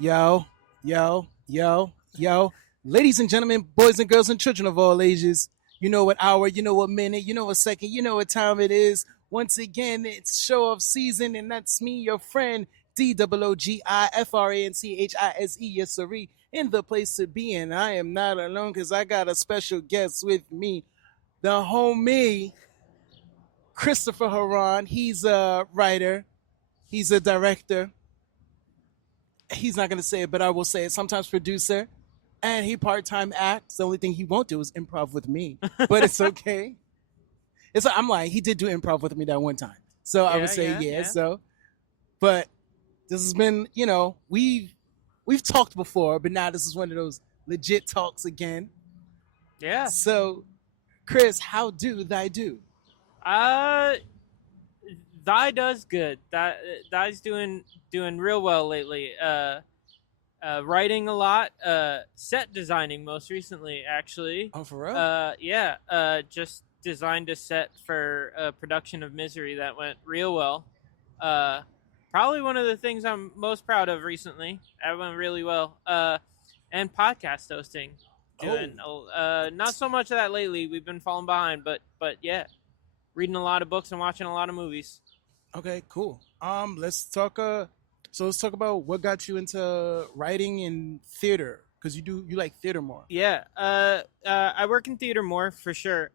Yo, yo. Ladies and gentlemen, boys and girls and children of all ages, you know what hour, you know what minute, you know what second, you know what time it is. Once again, it's show off season, and that's me, your friend, DOOGIFRANCHISE, yes, sirree, in the place to be. And I am not alone because I got a special guest with me, the homie, Christopher Horan. He's a writer, he's a director, he's not gonna say it, but I will say it. Sometimes producer, and he part-time acts. The only thing he won't do is improv with me, but it's okay. I'm lying. He did do improv with me that one time, so I would Yeah, say yeah, yeah. yeah. So, but this has been, we've talked before, but now this is one of those legit talks again. Yeah. So, Chris, how do thy do? Uh Thy does good. Thy's doing real well lately. Writing a lot, set designing most recently actually. Oh, for real? Yeah, just designed a set for a production of Misery that went real well. Uh Probably one of the things I'm most proud of recently. That went really well. And podcast hosting. Oh, Doing not so much of that lately. We've been falling behind, but yeah, reading a lot of books and watching a lot of movies. okay, cool. Let's talk. So let's talk about what got you into writing and theater, because you like theater more. Yeah, I work in theater more for sure.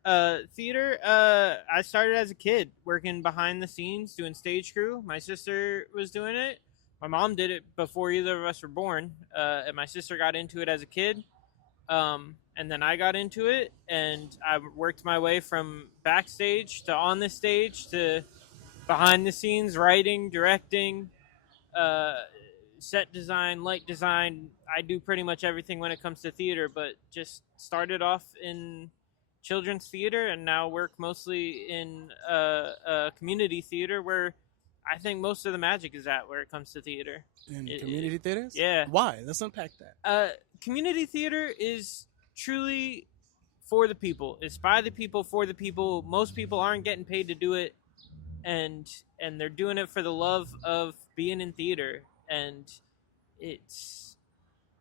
Theater. I started as a kid working behind the scenes, doing stage crew. My sister was doing it. My mom did it before either of us were born. And my sister got into it as a kid. And then I got into it, and I worked my way from backstage to on the stage to behind the scenes, writing, directing, uh, set design, light design. I do pretty much everything when it comes to theater, but just started off in children's theater and now work mostly in community theater where I think most of the magic is at where it comes to theater. In It- community theaters? yeah. Why? Let's unpack that. Community theater is truly for the people. It's by the people, for the people. Most people aren't getting paid to do it, and they're doing it for the love of being in theater, and it's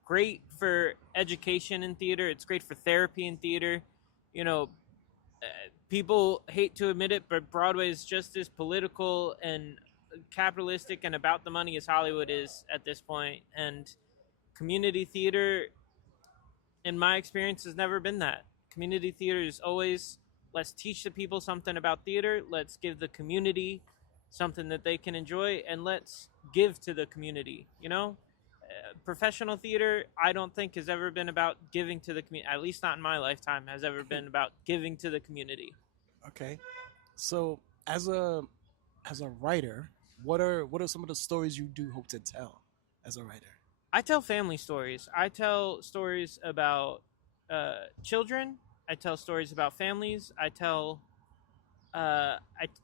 great for education in theater. It's great for therapy in theater. You know, people hate to admit it, but Broadway is just as political and capitalistic and about the money as Hollywood is at this point. And community theater, in my experience, has never been that. Community theater is always, let's teach the people something about theater, let's give the community something that they can enjoy, and let's give to the community. Professional theater, I don't think has ever been about giving to the community. At least not in my lifetime has ever been about giving to the community. Okay. So as a writer, what are some of the stories you do hope to tell as a writer? I tell family stories. I tell stories about children. I tell stories about families. I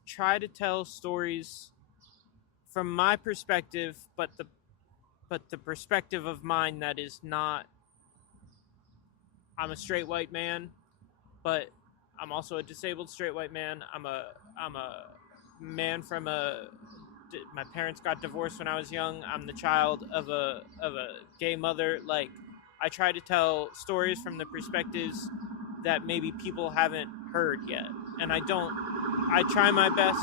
try to tell stories from my perspective, but the perspective of mine that is not. I'm a straight white man, but I'm also a disabled straight white man. I'm a man from a. My parents got divorced when I was young. I'm the child of a gay mother. Like, I try to tell stories from the perspectives that maybe people haven't heard yet, and I don't. I try my best.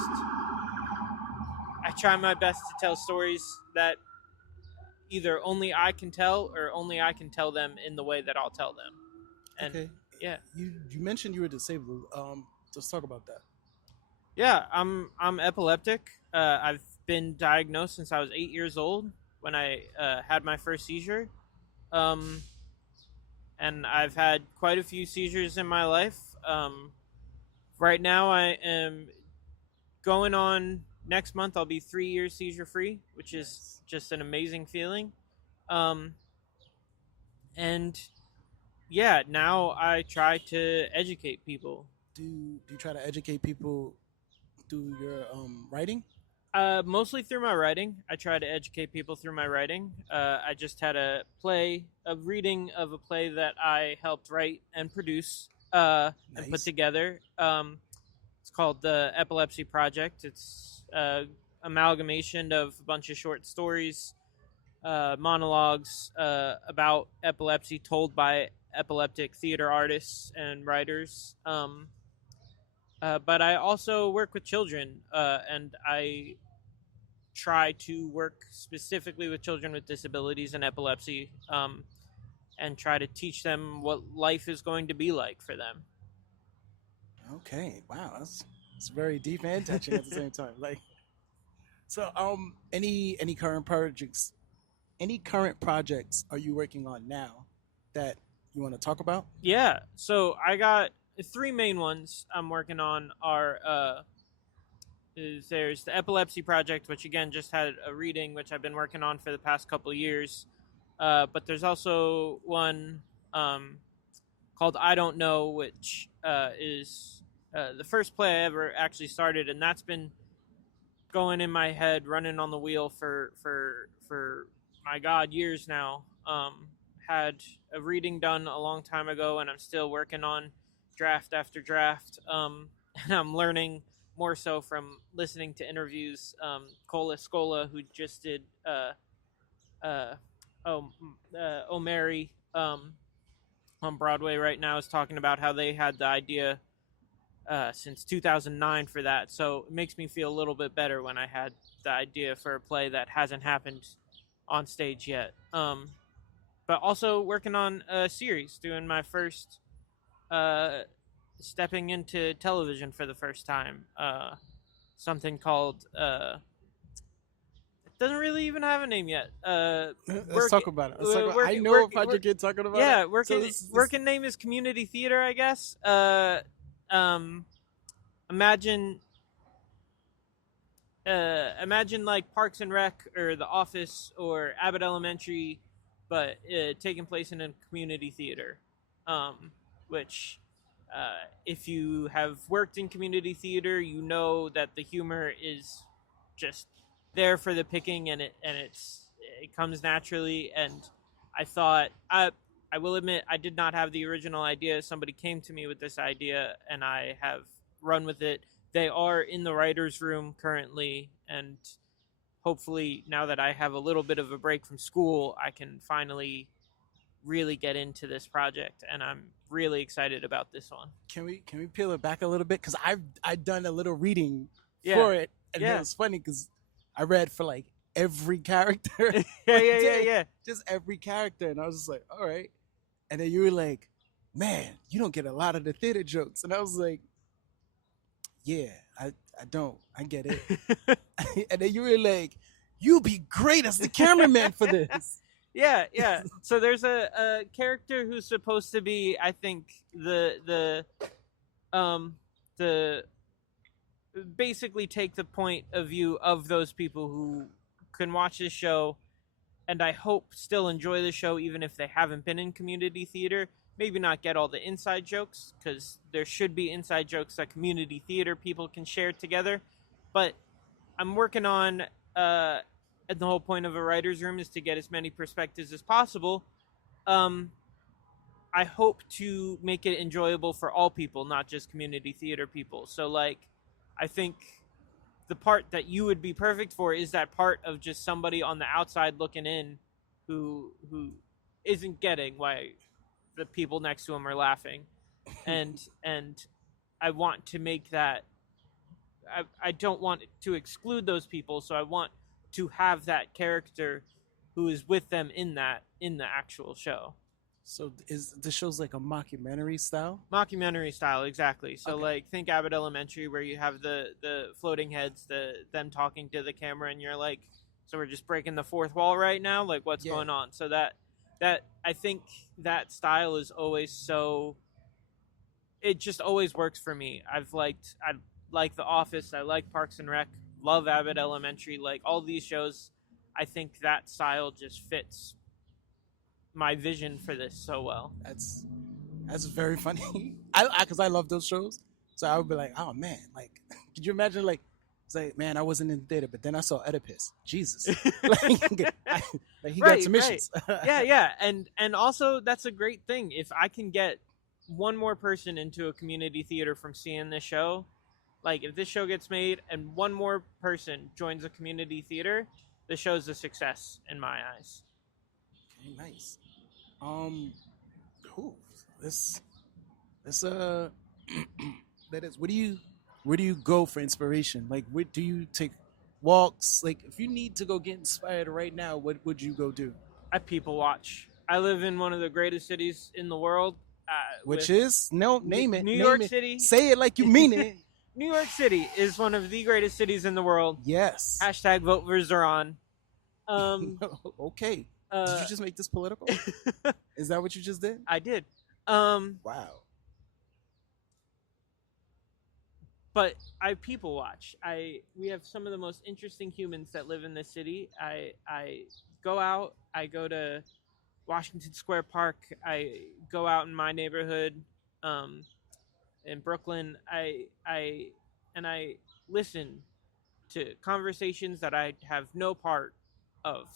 I try my best to tell stories that either only I can tell or only I can tell them in the way that I'll tell them. And Okay. yeah, You mentioned you were disabled. Let's talk about that. yeah, I'm epileptic. I've been diagnosed since I was 8 years old when I had my first seizure, um, and I've had quite a few seizures in my life. Right now, I am going on next month. I'll be 3 years seizure free, which is Nice. just an amazing feeling. Um, and yeah, now I try to educate people. Do you try to educate people through your writing? Mostly through my writing. I try to educate people through my writing. I just had a reading of a play that I helped write and produce and put Nice. together. It's called The Epilepsy Project. It's amalgamation of a bunch of short stories monologues about epilepsy told by epileptic theater artists and writers. But I also work with children, and I try to work specifically with children with disabilities and epilepsy, and try to teach them what life is going to be like for them. Okay, wow, that's very deep and touching at the same time. Like, so any current projects, are you working on now that you want to talk about? Yeah, so I got three main ones I'm working on. There's the epilepsy project, which again just had a reading, which I've been working on for the past couple of years. But there's also one called I Don't Know, which is the first play I ever actually started, and that's been going in my head, running on the wheel for my God, years now. Had a reading done a long time ago, and I'm still working on draft after draft. And I'm learning more so from listening to interviews. Cola Scola, who just did Oh Mary on Broadway right now, is talking about how they had the idea since 2009 for that. So it makes me feel a little bit better when I had the idea for a play that hasn't happened on stage yet. But also working on a series, doing my first stepping into television for the first time. Something called it doesn't really even have a name yet. Let's talk about it. I know a project you're talking about. Yeah, working name is community theater, I guess. Imagine like Parks and Rec or The Office or Abbott Elementary, but taking place in a community theater. Which, if you have worked in community theater, you know that the humor is just there for the picking, and it comes naturally. And I thought, I will admit, I did not have the original idea. Somebody came to me with this idea, and I have run with it. They are in the writer's room currently, and hopefully now that I have a little bit of a break from school, I can finally really get into this project, and I'm really excited about this one. Can we peel it back a little bit? Because I've done a little reading for it, and it was funny because I read for like every character. yeah. Just every character, and I was just like, all right. And then you were like, man, you don't get a lot of the theater jokes, and I was like, yeah, I don't. I get it. And then you were like, you'll be great as the cameraman for this. Yeah. So there's a character who's supposed to be, I think, the basically take the point of view of those people who can watch this show, and I hope still enjoy the show even if they haven't been in community theater. Maybe not get all the inside jokes, because there should be inside jokes that community theater people can share together. But I'm working on, and the whole point of a writer's room is to get as many perspectives as possible. I hope to make it enjoyable for all people, not just community theater people. So, like, I think the part that you would be perfect for is that part of just somebody on the outside looking in who isn't getting why the people next to him are laughing. And I want to make that, I don't want to exclude those people, so I want to have that character who is with them in the actual show. So is the show's like a mockumentary style? Mockumentary style, exactly. So Okay. like think Abbott Elementary, where you have the floating heads, them talking to the camera, and you're like, so we're just breaking the fourth wall right now? Like, what's going on? So that I think that style is always so, it just always works for me. I like The Office, I like Parks and Rec, love Abbott Elementary, like all these shows. I think that style just fits my vision for this so well. That's very funny. Because I love those shows, so I would be like, oh man, like, could you imagine, like, it's like, man, I wasn't in theater, but then I saw Oedipus. Jesus, like he got submissions. Right. Yeah, and also that's a great thing. If I can get one more person into a community theater from seeing this show, like if this show gets made and one more person joins a community theater, the show's a success in my eyes. Okay, nice. Ooh, this that is. Where do you go for inspiration? Like, where do you take walks? Like, if you need to go get inspired right now, what would you go do? I people watch. I live in one of the greatest cities in the world. Which With is no name it. New Name York it. City. Say it like you mean it. New York City is one of the greatest cities in the world. Yes. Hashtag vote for Zoran. Okay. Did you just make this political? Is that what you just did? I did. Wow. But I people watch. We have some of the most interesting humans that live in this city. I go out. I go to Washington Square Park. I go out in my neighborhood, in Brooklyn. I listen to conversations that I have no part of,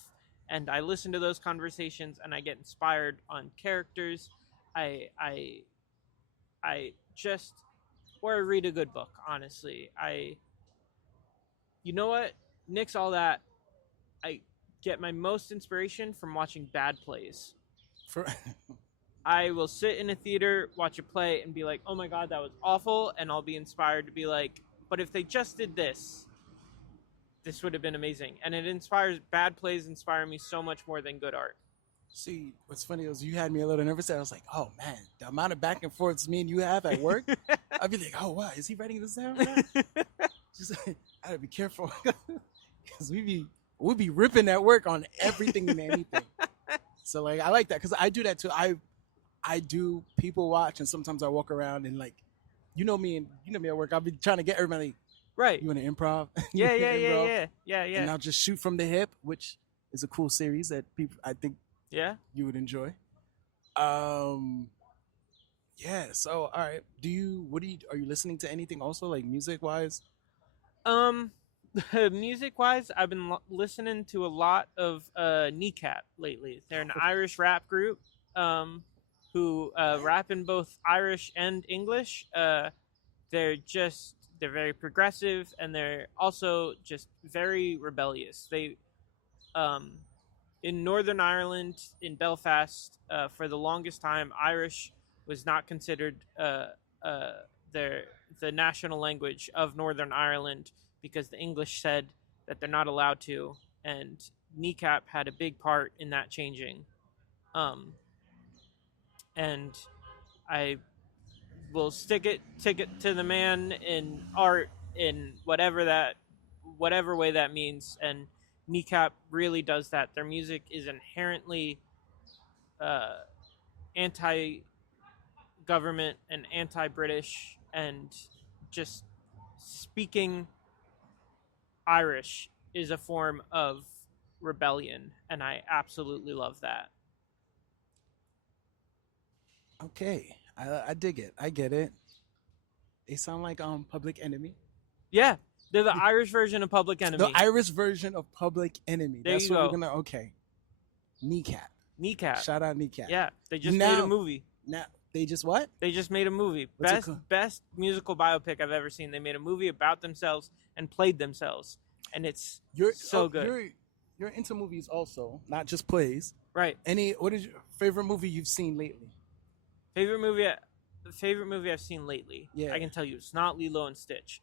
and I listen to those conversations, and I get inspired on characters. I just, or I read a good book. Honestly, you know what? Nix all that. I get my most inspiration from watching bad plays. I will sit in a theater, watch a play, and be like, oh my God, that was awful. And I'll be inspired to be like, but if they just did this, this would have been amazing. And bad plays inspire me so much more than good art. See, what's funny is you had me a little nervous. I was like, oh man, the amount of back and forths me and you have at work, I'd be like, oh wow, is he writing this down? Just, I gotta be careful because we be ripping at work on everything and anything. So like, I like that because I do that too. I do people watch, and sometimes I walk around and like, you know me at work. I'll be trying to get everybody. Right. You want to improv? Yeah. And I'll just shoot from the hip, which is a cool series that people I think you would enjoy. Yeah. So all right. Are you listening to anything also like music wise? Music wise, I've been listening to a lot of Kneecap lately. They're an Irish rap group who rap in both Irish and English. They're very progressive, and they're also just very rebellious. They in Northern Ireland, in Belfast, for the longest time, Irish was not considered the national language of Northern Ireland because the English said that they're not allowed to, and Kneecap had a big part in that changing. And I will stick it to the man in art in whatever way that means, and Kneecap really does that. Their music is inherently anti-government and anti-British, and just speaking Irish is a form of rebellion, and I absolutely love that. Okay, I dig it. I get it. They sound like Public Enemy. Yeah, they're the Irish version of Public Enemy. The Irish version of Public Enemy. There That's you what go. we're gonna. Okay, Kneecap. Shout out Kneecap. Yeah, they just made a movie. Now they just what? They just made a movie. Best musical biopic I've ever seen. They made a movie about themselves and played themselves, and it's so good. You're into movies also, not just plays. Right. What is your favorite movie you've seen lately? Favorite movie I've seen lately. Yeah. I can tell you it's not Lilo and Stitch.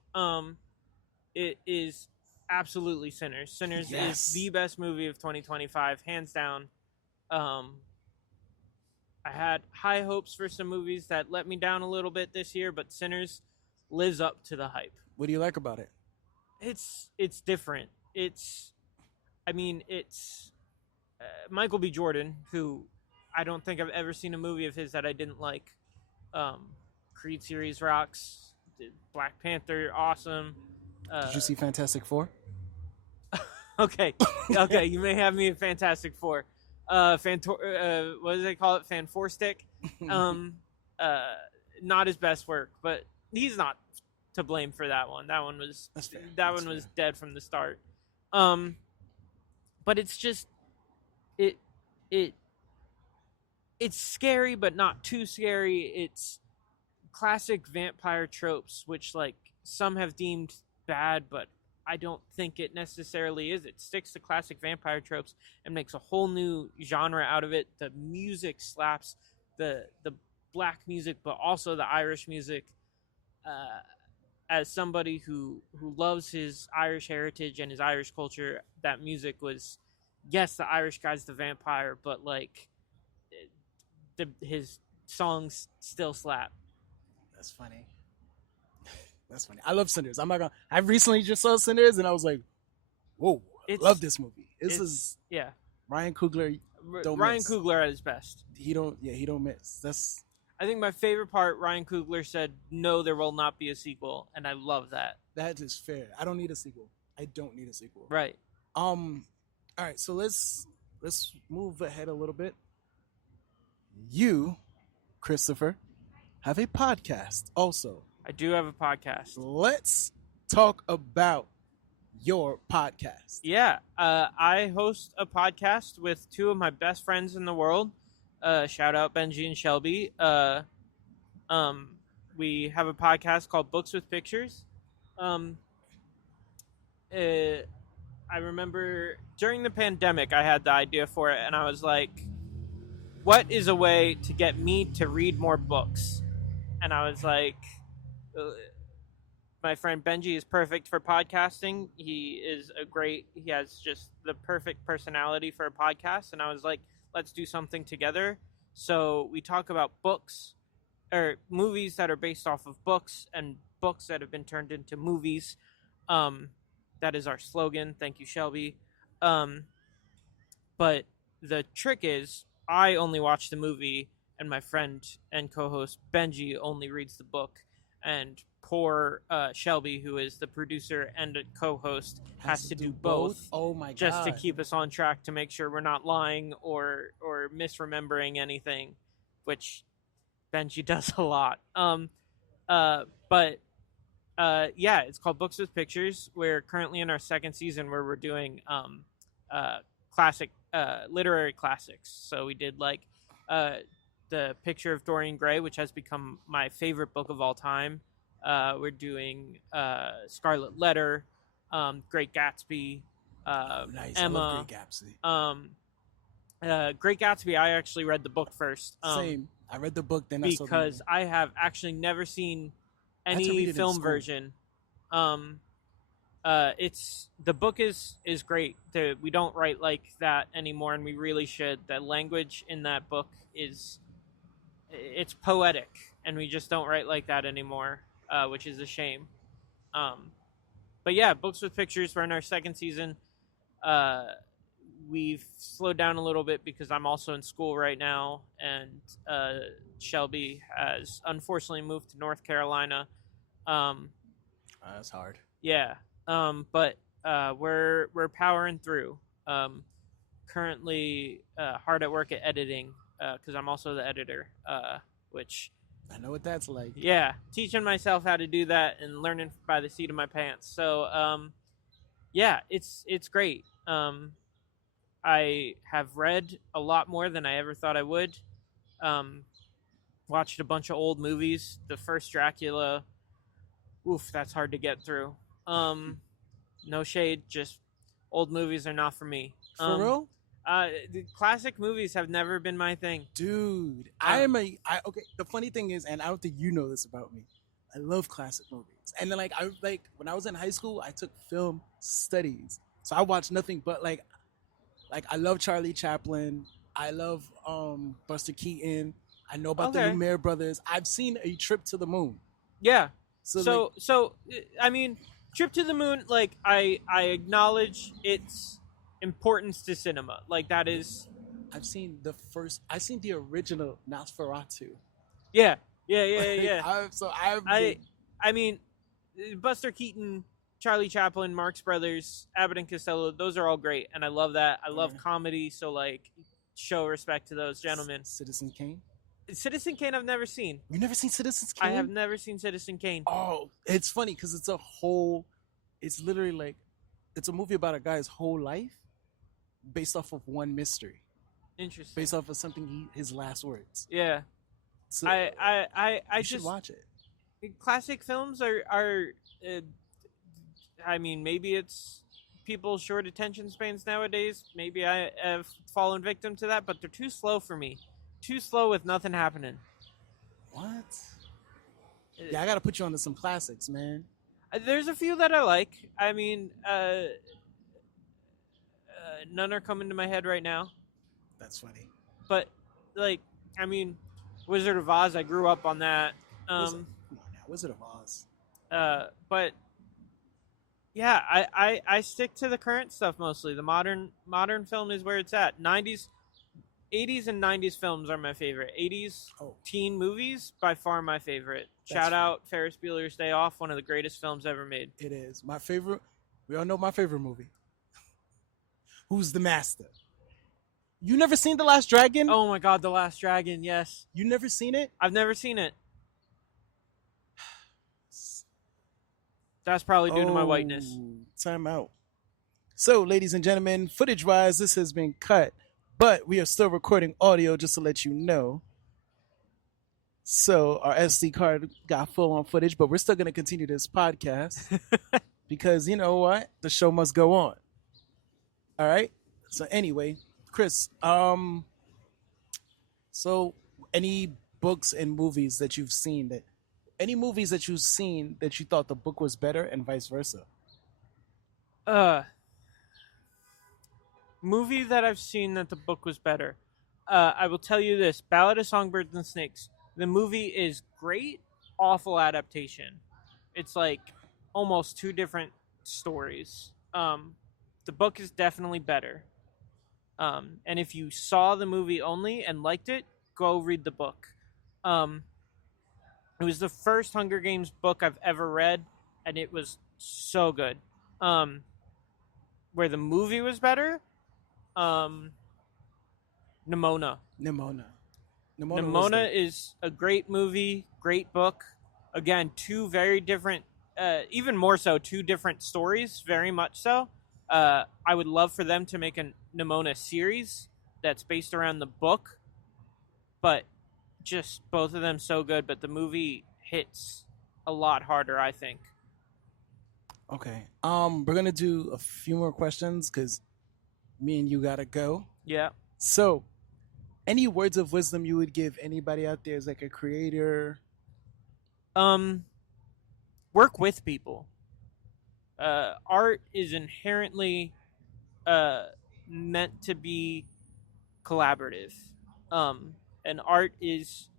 It is absolutely Sinners. Sinners is the best movie of 2025, hands down. I had high hopes for some movies that let me down a little bit this year, but Sinners lives up to the hype. What do you like about it? It's different. It's Michael B. Jordan, who I don't think I've ever seen a movie of his that I didn't like. Creed series rocks. Black Panther, awesome. Did you see Fantastic Four? Okay, you may have me at Fantastic Four. What do they call it? Fanforstic. Not his best work, but he's not to blame for that one. That one was was dead from the start. But it's just it's scary, but not too scary. It's classic vampire tropes, which like some have deemed bad, but I don't think it necessarily is. It sticks to classic vampire tropes and makes a whole new genre out of it. The music slaps, the black music, but also the Irish music. As somebody who loves his Irish heritage and his Irish culture, that music was, yes, the Irish guy's the vampire, but like his songs still slap. That's funny. That's funny. I love Cinders. I'm not gonna. I recently just saw Cinders, and I was like, "Whoa, I love this movie." This is Ryan Coogler. Ryan Coogler at his best. He don't miss. That's. I think my favorite part. Ryan Coogler said, "No, there will not be a sequel," and I love that. That is fair. I don't need a sequel. I don't need a sequel. Right. All right. So let's move ahead a little bit. You, Christopher, have a podcast also. I do have a podcast. Let's talk about your podcast. Yeah, I host a podcast with two of my best friends in the world. Shout out Benji and Shelby. We have a podcast called Books with Pictures. I remember during the pandemic, I had the idea for it, and I was like, what is a way to get me to read more books? And I was like, my friend Benji is perfect for podcasting. He has just the perfect personality for a podcast. And I was like, let's do something together. So we talk about books or movies that are based off of books and books that have been turned into movies. That is our slogan. Thank you, Shelby. But the trick is I only watch the movie and my friend and co-host Benji only reads the book. And poor Shelby, who is the producer and a co-host, has to do both. Oh my god! Just to keep us on track, to make sure we're not lying or misremembering anything, which Benji does a lot. Yeah, it's called Books with Pictures. We're currently in our second season where we're doing classic literary classics. So we did like The Picture of Dorian Gray, which has become my favorite book of all time. We're doing Scarlet Letter, Great Gatsby, nice. Emma. I love Great Gatsby. Great Gatsby, I actually read the book first. Same. I read the book, then I saw the movie. Because I have actually never seen any film version. It's the book is great. We don't write like that anymore, and we really should. The language in that book it's poetic, and we just don't write like that anymore, which is a shame. But yeah, Books with Pictures, we're in our second season. We've slowed down a little bit because I'm also in school right now, and Shelby has unfortunately moved to North Carolina. That's hard. Yeah, but we're powering through. Currently hard at work at editing because I'm also the editor, which I know what that's like. Yeah, teaching myself how to do that and learning by the seat of my pants. So yeah, it's great. I have read a lot more than I ever thought I would. Watched a bunch of old movies. The first Dracula, oof, that's hard to get through. No shade, just old movies are not for me. For real? The classic movies have never been my thing. Dude, okay, the funny thing is, and I don't think you know this about me, I love classic movies. And then when I was in high school, I took film studies. So I watched nothing but like I love Charlie Chaplin. I love Buster Keaton. I know about the Lumiere brothers. I've seen A Trip to the Moon. Yeah. So I mean, Trip to the Moon, like I acknowledge its importance to cinema. Like that is. I've seen the original Nosferatu. Yeah. I mean, Buster Keaton, Charlie Chaplin, Marx Brothers, Abbott and Costello, those are all great, and I love that. I love comedy, so like, show respect to those gentlemen. Citizen Kane. Citizen Kane, I've never seen. You never seen Citizen Kane? I have never seen Citizen Kane. Oh, it's funny because it's literally like, it's a movie about a guy's whole life, based off of one mystery. Interesting. Based off of his last words. Yeah. So I should watch it. Classic films are I mean, maybe it's people's short attention spans nowadays. Maybe I have fallen victim to that, but they're too slow for me. Too slow with nothing happening. What? Yeah, I gotta put you onto some classics, man. There's a few that I like. I mean, none are coming to my head right now. That's funny. But like, I mean, Wizard of Oz. I grew up on that. Come on now, Wizard of Oz. But yeah, I stick to the current stuff mostly. The modern film is where it's at. 80s and 90s films are my favorite. 80s teen movies, by far my favorite. Shout out Ferris Bueller's Day Off, one of the greatest films ever made. It is. My favorite. We all know my favorite movie. Who's the Master? You never seen The Last Dragon? Oh my God, The Last Dragon, yes. You never seen it? I've never seen it. That's probably due to my whiteness. Time out. So, ladies and gentlemen, footage-wise, this has been cut, but we are still recording audio just to let you know. So, our SD card got full-on footage, but we're still going to continue this podcast because, you know what? The show must go on. All right? So, anyway, Chris, so any books and movies that you've seen that you thought the book was better and vice versa? Movie that I've seen that the book was better. I will tell you this, Ballad of Songbirds and Snakes. The movie is great, awful adaptation. It's like almost two different stories. The book is definitely better. And if you saw the movie only and liked it, go read the book. It was the first Hunger Games book I've ever read, and it was so good. Where the movie was better, Nimona. Nimona is a great movie, great book. Again, two very different, even more so, two different stories, very much so. I would love for them to make a Nimona series that's based around the book, but just both of them so good, but the movie hits a lot harder, I think. Okay. We're gonna do a few more questions because me and you gotta go. Yeah. So, any words of wisdom you would give anybody out there as like a creator? Work with people. Art is inherently meant to be collaborative. And art is,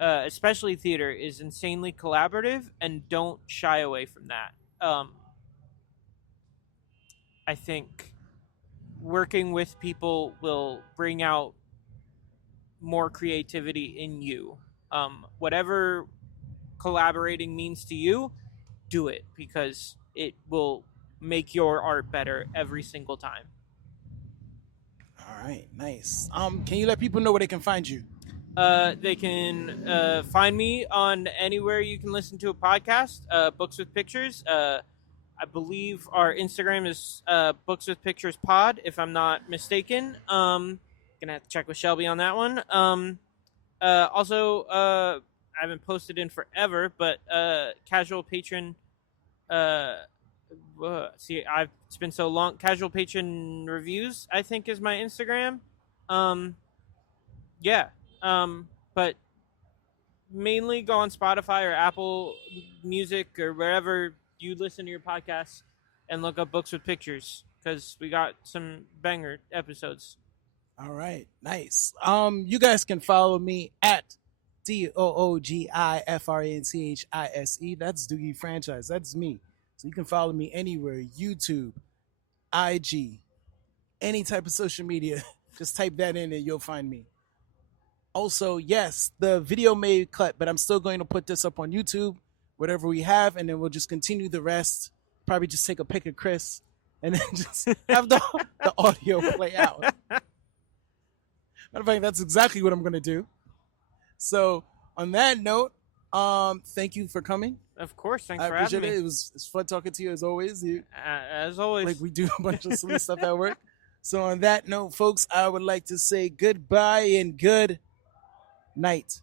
especially theater, is insanely collaborative, and don't shy away from that. I think working with people will bring out more creativity in you. Whatever collaborating means to you, do it, because it will make your art better every single time. All right, nice. Can you let people know where they can find you? They can find me on anywhere you can listen to a podcast, Books with Pictures. I believe our Instagram is Books with Pictures Pod, if I'm not mistaken. Gonna have to check with Shelby on that one. Also, I haven't posted in forever, but Casual Patron. It's been so long. Casual Patron Reviews, I think, is my Instagram. But mainly go on Spotify or Apple Music or wherever you listen to your podcasts and look up Books with Pictures, because we got some banger episodes. All right, nice. You guys can follow me at DoogiFranchise. That's DoogiFranchise. That's me. So you can follow me anywhere, YouTube, IG, any type of social media. Just type that in and you'll find me. Also, yes, the video may cut, but I'm still going to put this up on YouTube, whatever we have, and then we'll just continue the rest. Probably just take a pic of Chris and then just have the audio play out. Matter of fact, that's exactly what I'm going to do. So, on that note, thank you for coming. Of course, thanks for having me. It's fun talking to you as always. As always. Like, we do a bunch of silly stuff at work. So on that note, folks, I would like to say goodbye and good night.